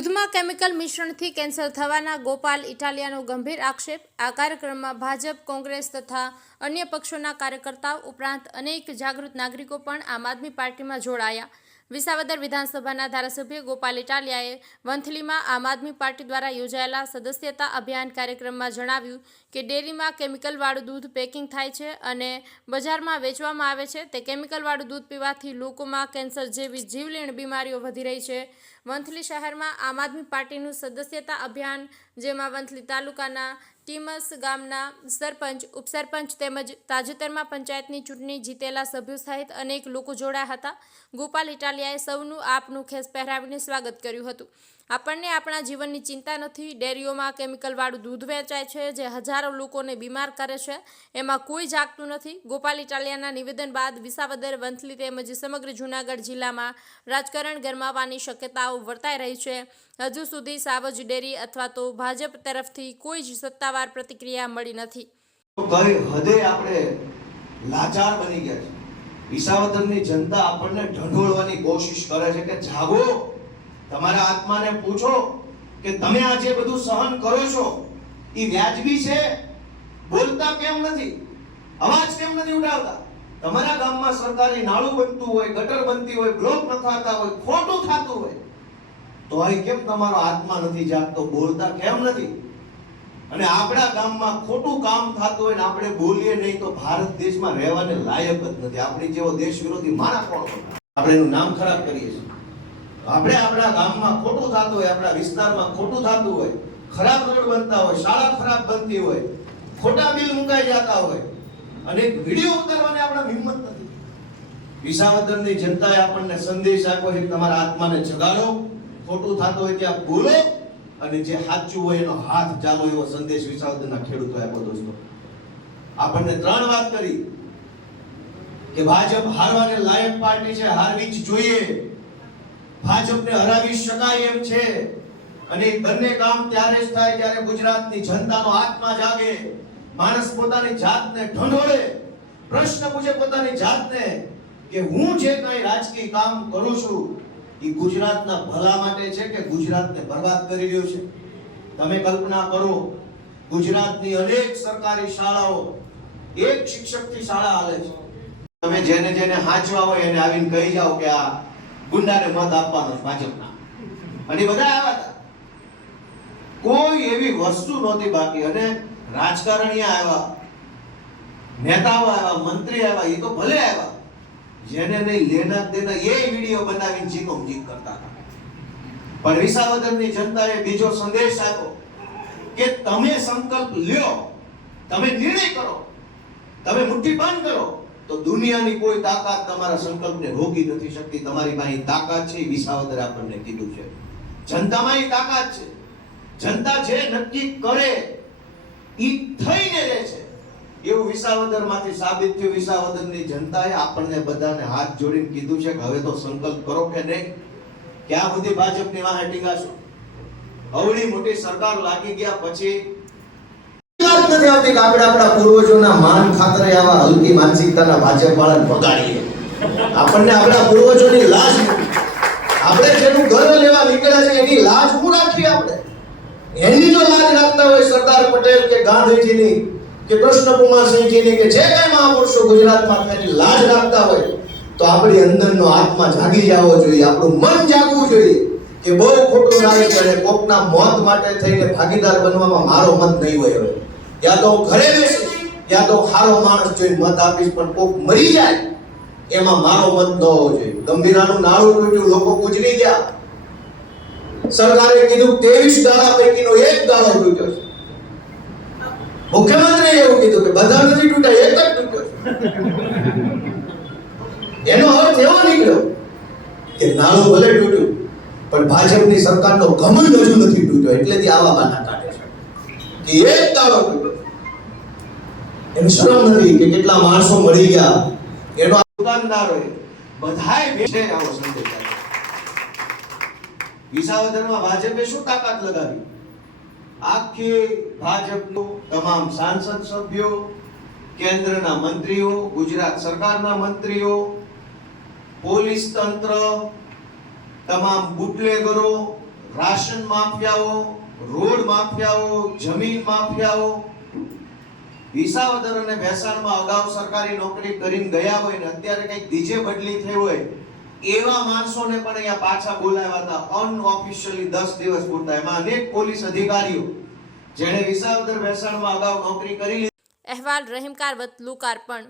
દૂધમાં chemical મિશ્રણથી cancer થવાના ગોપાલ ઇટાલિયાનો ગંભીર આક્ષેપ. આ કાર્યક્રમમાં ભાજપ, કોંગ્રેસ તથા અન્ય પક્ષોના કાર્યકર્તાઓ ઉપરાંત અનેક જાગૃત નાગરિકો પણ આમ આદમી પાર્ટીમાં જોડાયા. વિસાવદર વિધાનસભાના ધારાસભ્ય ગોપાલ ઇટાલિયાએ વંથલીમાં આમ આદમી પાર્ટી દ્વારા યોજાયેલા સદસ્યતા અભિયાન કાર્યક્રમમાં જણાવ્યું કે ડેરીમાં કેમિકલવાળું દૂધ પેકિંગ થાય છે અને બજારમાં વેચવામાં આવે છે. તે કેમિકલવાળું દૂધ પીવાથી લોકોમાં કેન્સર જેવી જીવલેણ બીમારીઓ વધી રહી છે. વંથલી શહેરમાં આમ આદમી પાર્ટીનું સદસ્યતા અભિયાન જેમાં વંથલી તાલુકાના ટીમસ ગામના સરપંચ, ઉપસરપંચ તેમજ તાજેતરમાં પંચાયતની ચૂંટણી જીતેલા સભ્યો સહિત અનેક લોકો જોડાયા હતા. ગોપાલ ઇટાલિયાએ સૌનું આપનું ખેસ પહેરાવીને સ્વાગત કર્યું હતું. આપણને આપણા જીવનની ચિંતા નથી. ડેરીઓમાં કેમિકલવાળું દૂધ વેચાય છે, જે હજારો લોકોને બીમાર કરે છે. એમાં કોઈ જાગતું નથી. ગોપાલ ઇટાલિયાના નિવેદન બાદ વિસાવદર, વંથલી તેમજ સમગ્ર જૂનાગઢ જિલ્લામાં રાજકારણ ગરમાવાની શક્યતાઓ વર્તાઈ રહી છે. હજુ સુધી સાવજ ડેરી અથવા તો ભાજપ તરફથી કોઈ જ સત્તાવાર પ્રતિક્રિયા મળી નથી. કઈ હદે આપણે લાચાર બની ગયા છે વિસાવદરની જનતા આપણને ઢંઢોળવાની કોશિશ કરે છે કે જાગો, તમારા આત્માને પૂછો કે તમે આ જે બધું સહન કરો છો એ વ્યાજબી છે? બોલતા કેમ નથી? અવાજ કેમ નથી ઉઠાવતા તમારા ગામમાં સરકારી નાળું બનતું હોય, ગટર બનતી હોય, બ્લોક નખાતા હોય, ખોટું થતું હોય તો અહીં કેમ તમારો આત્મા નથી જાગતો? બોલતા કેમ નથી? અને આપણા ગામમાં ખોટું કામ થતું હોય ને આપણે બોલીએ નહીં તો ભારત દેશમાં રહેવાને લાયક જ નથી. આપણી જેવો દેશ વિરોધી માણા કોણ આપણે એનું નામ ખરાબ કરીએ છીએ. આપણે આપણા ગામમાં ખોટું થતું હોય, આપણા વિસ્તારમાં ખોટું થતું હોય, ખરાબ રોડ બનતા હોય, શાળા ખરાબ બનતી હોય, ખોટા બિલ મુકાઈ જતા હોય, અને વીડિયો ઉતારવાની આપણા હિંમત નથી. વિસાવદરની જનતાએ આપણને સંદેશ આપ્યો છે તમારા આત્માને જગાડો. ખોટું થતું હોય ત્યાં બોલે અને જે સાચું હોય એનો હાથ ચાલો એવો સંદેશ વિસાવદરના ખેડૂતો આપ્યો દોસ્તો. આપણને ત્રણ વાત કરી કે ભાજપ હારવાને લાયક પાર્ટી છે, હારવી જ જોઈએ. ભાજપને હરાવી શકાય એમ છે. અને બંને કામ ત્યારે જ થાય જ્યારે ગુજરાતની જનતાનો આત્મા જાગે. માણસ પોતાની જાતને ઢંઢોળે. પ્રશ્ન પૂછે પોતાની જાતને કે હું જે કાંઈ રાજકીય કામ કરું છું એ ગુજરાતના ભલા માટે છે કે ગુજરાતને બરબાદ કરી રહ્યો છે? તમે કલ્પના કરો, ગુજરાતની અનેક સરકારી શાળાઓ એક શિક્ષકથી શાળા હાલે છે. તમે જેને જેને હાંચવા હોય એને આવીને કહી જાઓ કે આ ગુંડાને મત આપવાનો ભાજપના. અને બધા આવ્યા હતા. કોઈ એવી વસ્તુ નહોતી બાકી. અને રાજકારણીય આવ્યા, નેતાઓ આવ્યા, મંત્રી આવ્યા, એ તો ભલે આવ્યા. જેને નહીં લેના દેના એ વીડિયો બનાવીને જીકોમ જીક કરતા હતા. પણ વિસાવદરની જનતાએ બીજો સંદેશ આપ્યો કે તમે સંકલ્પ લ્યો, તમે નિર્ણય કરો, તમે મુઠ્ઠીપાન કરો, તો દુનિયાની કોઈ તાકાત તમારા સંકલ્પને રોકી નથી શકતી. તમારી પાસે તાકાત છે વિસાવદર આપણને કીધું છે. જનતામાં એ તાકાત છે. જનતા જે નક્કી કરે એ થઈને રહે છે. એવું વિસાવદરમાંથી સાબિત થયું. વિસાવદરની જનતાએ આપણને બધાને હાથ જોડીને કીધું છે કે હવે તો સંકલ્પ કરો કે નહીં. ક્યાં સુધી ભાજપની વાહે ટીંગાશો? અવળી મોટી સરકાર લાગી ગયા પછી નથી આવતી આપણે આપણા પૂર્વજોના માન ખાતરે આવા હલકી માનસિકતાના ભાજપ વાળાને ભગાડીએ. આપણને આપણા પૂર્વજોની લાશ આપણે જેનું ગર્વ લેવા નીકળ્યા છે એની લાશ હું રાખીએ આપણે? એની જો લાજ રાખતા હોય સરદાર પટેલ કે ગાંધીજીની કે કૃષ્ણકુમારસિંહજીની કે જે કાંઈ મહાપુરુષો ગુજરાતમાં એની લાજ રાખતા હોય, તો આપણી અંદરનો આત્મા જાગી જવો જોઈએ, આપણું મન જાગવું જોઈએ કે બહુ ખોટું રાજ કરે કોકના મોત માટે થઈને ભાગીદાર બનવામાં મારો મત નહીં હોય યા તો ઘરે બેસીશ, યા તો સારો માણસ જોઈને મત આપીશ, પણ કોક મરી જાય, એમાં મારો મત ન હોવો જોઈએ. ગંભીરાનું નાળું તૂટ્યું, લોકો ગુજરી ગયા. સરકારે કીધું તેવીસ ગાળા પૈકીનો એક ગાળો તૂટ્યો છે. મુખ્યમંત્રીએ એવું કીધું કે બધા નથી તૂટ્યા, એક જ તૂટ્યો એનો અર્થ એવો નીકળ્યો કે નાળું ભલે તૂટ્યું, પણ ભાજપની સરકારનો ઘમંડ હજુ નથી તૂટ્યો એટલેથી આવા બાના કાઢે છે. કે એક ગાળો તૂટ્યો. એની શરમ નથી કે કેટલા માણસો મળી ગયા. એનો આ બધાય છે આવો સંદેશ. વિસાવદરમાં ભાજપે શું તાકાત લગાવી? આખી ભાજપનું તમામ સાંસદ સભ્યો, કેન્દ્રના મંત્રીઓ, ગુજરાત સરકારના મંત્રીઓ, પોલીસ તંત્ર, તમામ બુટલેગરો, રાશન માફિયાઓ, રોડ માફિયાઓ, જમીન માફિયાઓ, વિસાવદર અને ભેસાણમાં અગાઉ સરકારી નોકરી કરીને ગયા હોય ને અત્યારે કંઈક બીજે બદલી થઈ હોય એવા માણસોને પણ અહીંયા પાછા બોલાવ્યા હતા. અનઓફિશિયલી દસ દિવસ પૂરતા. એમાં અનેક પોલીસ અધિકારીઓ, જેણે વિસાવદર વેસણમાં અગાઉ નોકરી કરી અહેવાલ રહીમકાર વત લોકાર્પણ